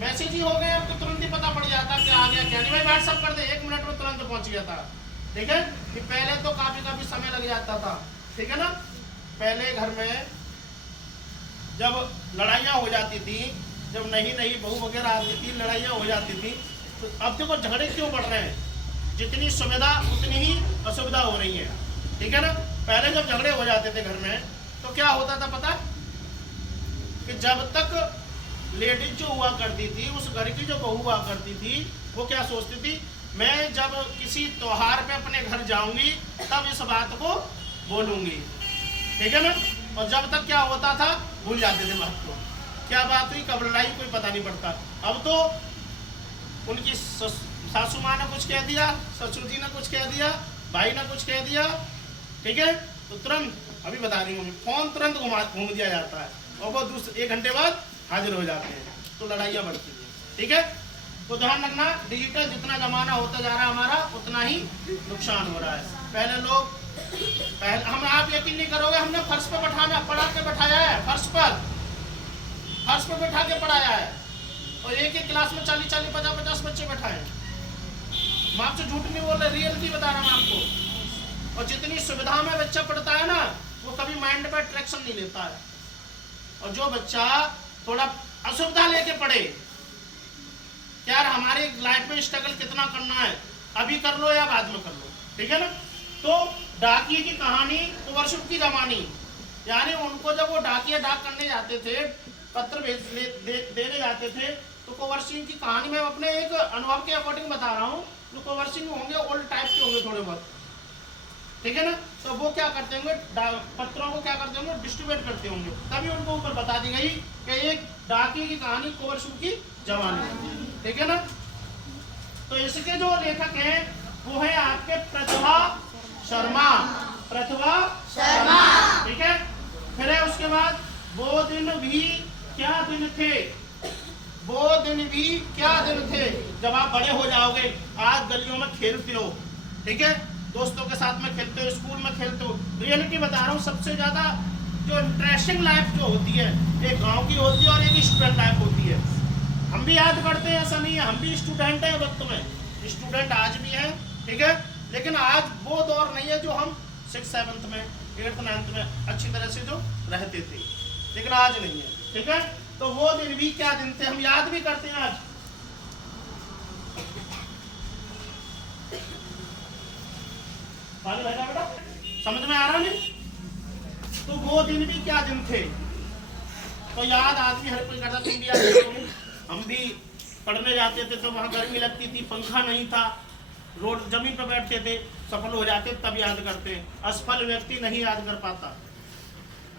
Message ही हो गए अब तो तुरंत ही पता पड़ जाता क्या आ गया क्या नहीं। भाई व्हाट्सअप कर दे, 1 मिनट में तुरंत पहुंच गया था। ठीक है कि पहले तो काफी समय लग जाता था। ठीक है ना, पहले घर में जब लड़ाइयाँ हो जाती थी, जब नई बहू वगैरह आती थी, लड़ाइयाँ हो जाती थी, तो अब देखो झगड़े क्यों बढ़ रहे हैं, जितनी सुविधा उतनी ही असुविधा हो रही है। ठीक है ना, पहले जब झगड़े हो जाते थे घर में तो क्या होता था पता, कि जब तक लेडीज जो हुआ करती थी, उस घर की जो बहू हुआ करती थी, वो क्या सोचती थी, मैं जब किसी त्योहार पे अपने घर जाऊंगी तब इस बात को बोलूंगी। ठीक है ना, और जब तक क्या होता था भूल जाते थे बात को, क्या बात हुई कब लड़ाई कोई पता नहीं पड़ता। अब तो उनकी सासू माँ ने कुछ कह दिया, ससुर जी ने कुछ कह दिया, भाई ने कुछ कह दिया, ठीक है, तो तुरंत अभी बता रही हूँ फोन तुरंत घूम दिया जाता है और वो 1 घंटे बाद हाजिर हो जाते हैं, तो लड़ाइयाँ बढ़ती हैं। ठीक है, तो ध्यान रखना, डिजिटल जितना जमाना होता जा रहा है हमारा उतना ही नुकसान हो रहा है। पहले हम, आप यकीन नहीं करोगे, हमने फर्श पे पढ़ा के बैठाया है, फर्श पे बैठा के पढ़ाया है, और एक क्लास में 40-40, 50-50 बच्चे बैठाए हैं। मैं आपसे झूठ नहीं बोल रहा, रियलिटी बता रहा हूँ आपको। और जितनी सुविधा में बच्चा पढ़ता है ना, वो कभी माइंड पे अट्रैक्शन नहीं लेता है। और जो बच्चा थोड़ा असुविधा लेके पढ़े, यार हमारे लाइफ में स्ट्रगल कितना करना है, अभी कर लो या बाद में कर लो। ठीक है ना, तो डाकिए की कहानी कुंवर सिंह की जमानी, यानी उनको जब वो डाकिया डाक करने जाते थे, पत्र देने जाते थे, तो कुंवर सिंह की कहानी में अपने एक अनुभव के अकॉर्डिंग बता रहा हूँ। जो कुंवर सिंह होंगे ओल्ड टाइप के होंगे थोड़े बहुत, ठीक है ना, तो वो क्या करते होंगे, पत्रों को क्या करते होंगे, डिस्ट्रीब्यूट करते होंगे। तभी उनको ऊपर बता दी गई कि एक डाकिए की कहानी कुंवर सिंह की जवानी। ठीक है ना, तो इसके जो लेखक हैं वो है आपके प्रतिभा शर्मा। ठीक है, फिर है उसके बाद वो दिन भी क्या दिन थे, जब आप बड़े हो जाओगे, आज गलियों में खेलते हो, ठीक है, दोस्तों के साथ में खेलते हो, स्कूल में खेलते हो। रियलिटी बता रहा हूँ, सबसे ज्यादा जो इंटरेस्टिंग लाइफ जो होती है एक गांव की होती है और एक स्टूडेंट लाइफ होती है। हम भी याद करते हैं, ऐसा नहीं है, हम भी स्टूडेंट हैं वक्त में, स्टूडेंट आज भी हैं। ठीक है, लेकिन आज वो दौर नहीं है जो हम 6th 7th में 8th 9th में अच्छी तरह से जो रहते थे, लेकिन आज नहीं है। ठीक है, तो वो दिन भी क्या दिन थे, हम याद भी करते हैं आज। बेटा समझ में आ रहा नहीं, तो वो दिन भी क्या दिन थे, तो याद आदमी हर कोई करता। तुम भी याद करोगे, हम भी पढ़ने जाते थे तो वहाँ गर्मी लगती थी, पंखा नहीं था, रोड जमीन पर बैठते थे, सफल हो जाते तब याद करते। असफल व्यक्ति नहीं याद कर पाता,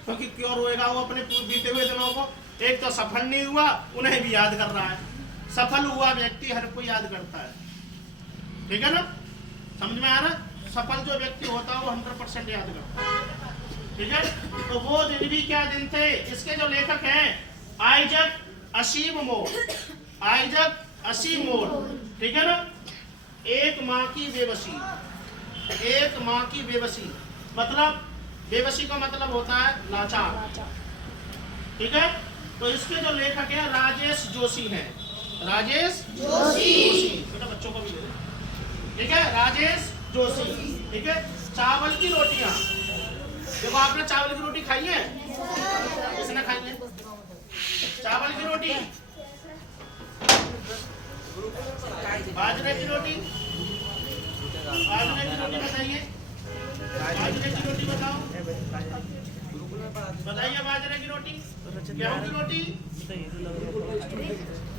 क्योंकि क्यों रोएगा वो अपने बीते हुए दिनों को। एक तो सफल नहीं हुआ, उन्हें भी याद कर रहा है, सफल हुआ व्यक्ति हर कोई याद करता है। ठीक है ना, समझ में आ रहा, सफल जो व्यक्ति होता है वो 100% याद करता है। ठीक है, तो वो दिन भी क्या दिन थे। इसके जो लेखक हैं आइजक असीमोव, ठीक है ना, एक माँ की बेबसी, मतलब बेबसी का मतलब होता है लाचार। ठीक है, तो इसके जो लेखक हैं राजेश जोशी हैं, बेटा बच्चों को भी ले, ठीक है, राजेश जोशी। ठीक है, चावल की रोटियां, देखो आपने चावल की रोटी खाई है, किसने खाई है चावल की रोटी, बाजरे की रोटी, बताइए, बाजरे की रोटी बताओ, बताइए बाजरे की रोटी, गेहूं की रोटी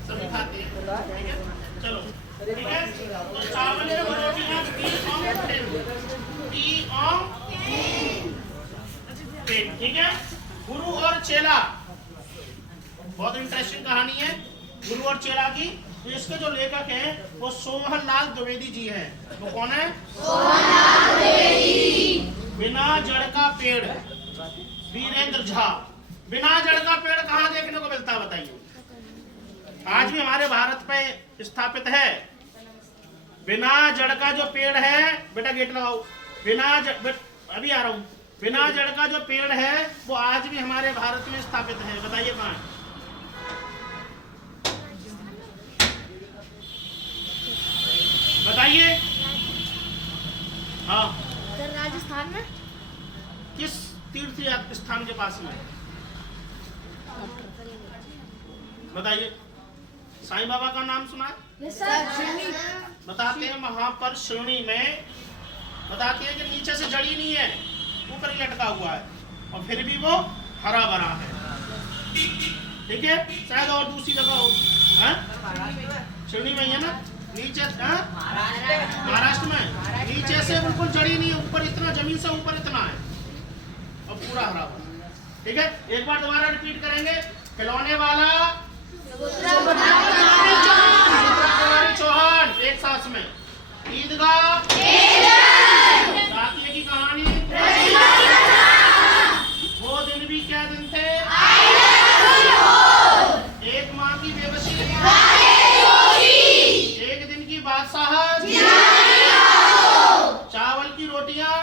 सभी खाते हैं। ठीक है, चलो ठीक है, तो चावल की रोटी है ठीक है। गुरु और चेला, बहुत इंटरेस्टिंग कहानी है गुरु और चेला की। तो इसके जो लेखक हैं वो सोहनलाल द्विवेदी जी हैं। वो कौन है? सोहनलाल द्विवेदी। बिना जड़ का पेड़, वीरेंद्र झा। बिना जड़ का पेड़ कहाँ देखने को मिलता है बताइए? आज भी हमारे भारत पे स्थापित है। बिना जड़ का जो पेड़ है, बेटा गेट लगाओ, अभी आ रहा हूँ, बिना जड़ का जो पेड़ है वो आज भी हमारे भारत में स्थापित है। बताइए कहाँ है? दूसरी स्थान के पास में? बताइए। साईं बाबा का नाम सुना है? बताते हैं वहां पर श्रेणी में बताते हैं कि नीचे से जड़ी नहीं है, ऊपर ही लटका हुआ है और फिर भी वो हरा भरा है। ठीक है, शायद और दूसरी जगह हो। श्रेणी में है ना, नीचे महाराष्ट्र में नीचे से बिल्कुल जड़ी नहीं है, ऊपर इतना, जमीन से ऊपर इतना है और पूरा हरा भरा। ठीक है, एक बार दोबारा रिपीट करेंगे। खिलौने वाला चौहान, एक सांस में। ईदगाह दातिये की कहानी। वो दिन भी क्या दिन थे? एक माँ की बेबसी, एक दिन की बादशाहत, चावल की रोटियां।